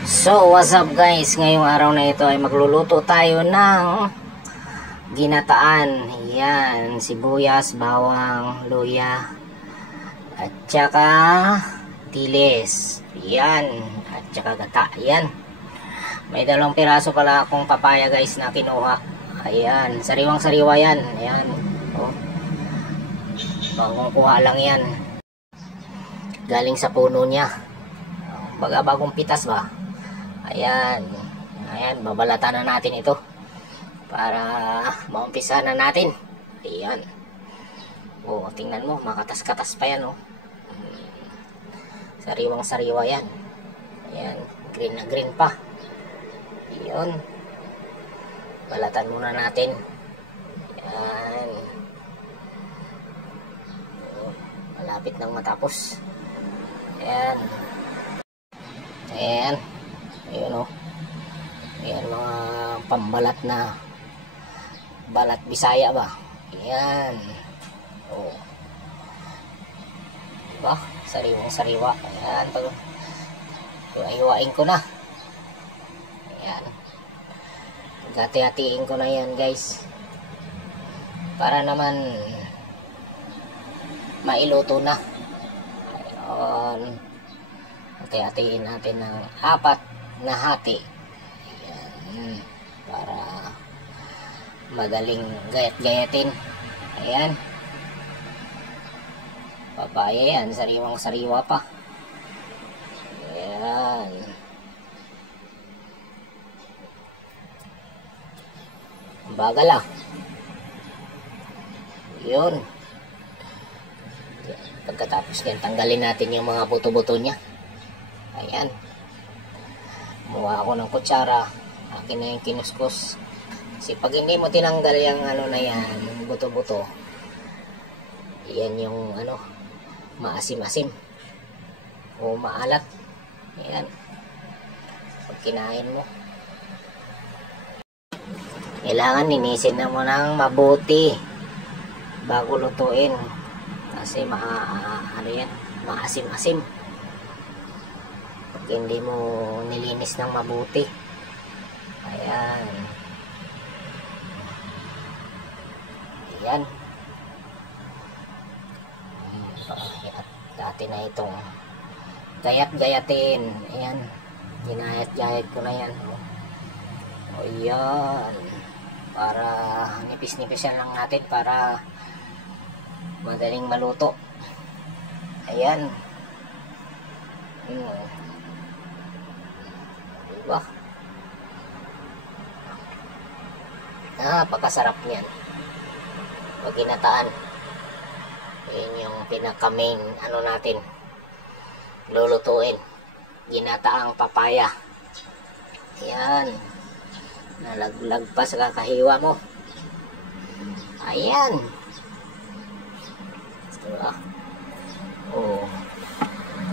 So what's up guys, ngayong araw na ito ay magluluto tayo ng ginataan. Yan, sibuyas, bawang, luya at saka tilis. Yan, at saka gata. Yan, may 2 piraso pala akong papaya guys na kinuha. Ayan, sariwang sariwa yan. Ayan, oh, bagong kuha lang yan, galing sa puno niya, baga bagong pitas ba. Ayan, ayan, babalatan na natin ito para maumpisa na natin. Ayan, oh, tingnan mo, makatas-katas pa yan, oh. Sariwang sariwa yan. Ayan, green na green pa. Ayan, balatan muna natin. Ayan, oh, malapit nang matapos. Ayan, ayan. Ayan, oh. Ayan, mga pambalat na balat Bisaya ba. Ayan, oh, diba, sariwang sariwa. Ayan, hiwain ko na. Ayan, hati-hatiin ko na yan guys, para naman mailuto na. Ayan, hati-hatiin natin ng 4 na hati. Ayan, para madaling gayat-gayatin. Ayan, papaya yan, sariwang sariwa pa. Ayan, bagal ah. Yun, pagkatapos yan, tanggalin natin yung mga buto-buto nya. Ayan, kumuha ako ng kutsara, akin na yung kinuskus. Kasi pag hindi mo tinanggal yung ano na yan, buto-buto, yan yung ano, maasim-asim o maalat. Ayan, pag kinain mo, kailangan ninisin na mo ng mabuti bago lutuin, kasi ano yan, maasim-asim pag hindi mo nilinis ng mabuti. Ayan, ayan, dati na itong gayat-gayatin. Ayan, ginayat-gayat ko na yan. O yan, para nipis-nipisan lang natin para madaling maluto. Ayan, diba, napakasarap niyan pag ginataan. Ayan yung pinaka main ano natin lulutuin, ginataang papaya. Ayan, nalaglag pa sa kakahiwa mo. Ayan, diba? Oh,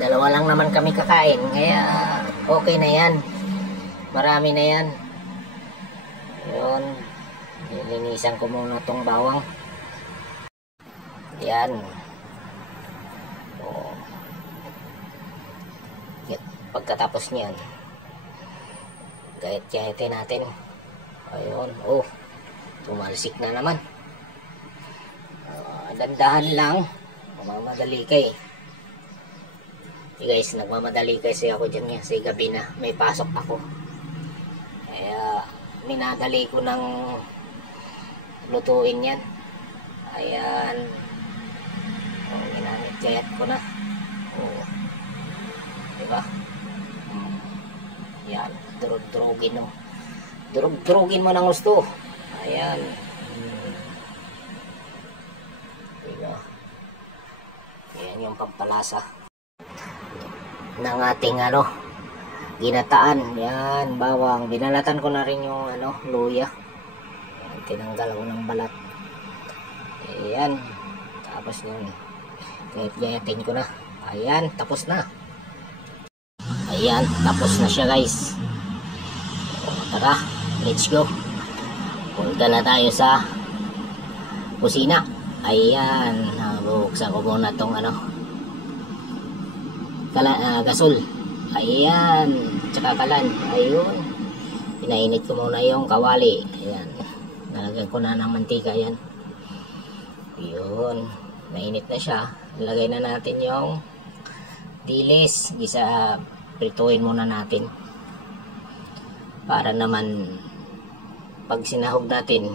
2 lang naman kami kakain, kaya okay na yan, marami na yan. Yun, nilinisan ko muna tong bawang. Yan, oh, pagkatapos niyan, gayat-gayatin natin. Ayun, oh, tumalsik na naman. Dandahan lang, mamadali kay. Guys, nagmamadali kasi ako dyan kasi gabi na, may pasok ako, kaya minadali ko ng lutuin yan. Ayan, oh, ginamit-gayat ko na. Oh, diba? Yan, durug-durugin mo. Durug-durugin mo ng gusto. Ayan, diba? Ayan yung pampalasa ng ating ano, ginataan. Yan, bawang, binalatan ko na rin yung ano, luya. Ayan, tinanggal ko ng balat. Ayan, tapos yun, gayat-gayatin ko na. Ayan, tapos na. Ayan, tapos na siya guys. O, tara, let's go. Punta na tayo sa kusina. Ayan, buksan ko muna tong ano, gasol. Ayan, tsaka kalan. Ayun. Pinainit ko muna yung kawali. Ayan. Nalagyan ko na ng mantika yan. Ayun. Mainit na siya. Ilagay na natin yung dilis. Prituin muna natin. Para naman pag sinahog natin,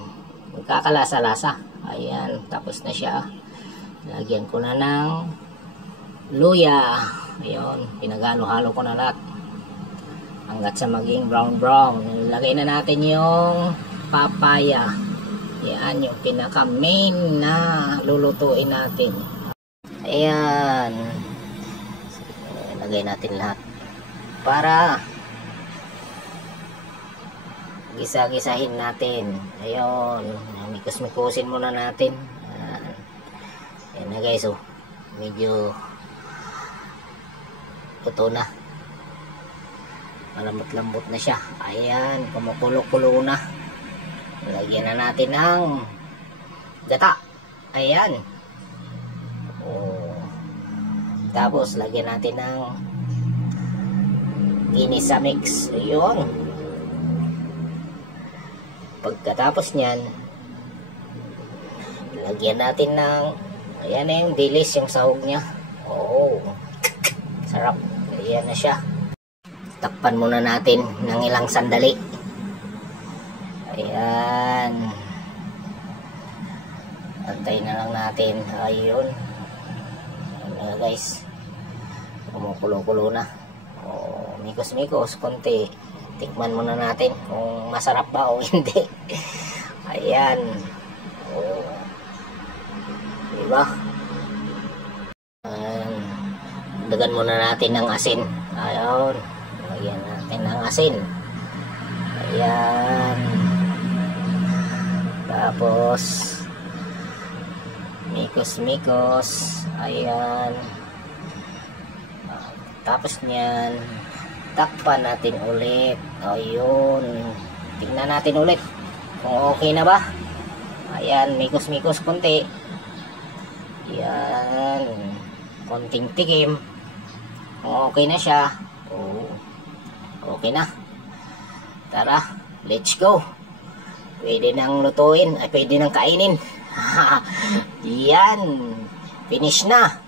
magkakalasa-lasa. Ayan. Tapos na siya. Lagyan ko na ng luya. Ayun, pinagalo-halo ko na lahat hanggat sa maging brown. Ilagay na natin yung papaya. Yan yung pinaka main na lulutuin natin. Ayan, ilagay natin lahat para gisa-gisahin natin. Ayun, mikos-mikosin muna natin. Ayan na guys, oh, medyo ito na, malambot-lambot na siya. Ayan, kumukulo-kulo na. Lagyan na natin ng gata. Ayan. Tapos lagyan natin ng ginisa mix. Ayun. Pagkatapos nyan, lagyan natin ng, ayan na yung dilis, yung sahog nya. Sarap. Ayan na siya. Takpan muna natin ng ilang sandali. Ayan. Antayin na lang natin. Ayun. Ayan na guys. Kumukulo-kulo na. Mikos-mikos. Konti. Tikman muna natin kung masarap ba o hindi. Ayan. Diba? Dagan muna natin ng asin. Ayun. Lagyan natin ng asin. Ayan. Tapos mikos-mikos. Ayan. Tapos niyan, takpan natin ulit. Ayun. Tingnan natin ulit kung okay na ba. Ayan, mikos-mikos konti. Ayan. Konting tikim. Okay na siya. Okay na. Tara, let's go. Pwede nang lutuin. Ay, pwede nang kainin. Yan. Finish na.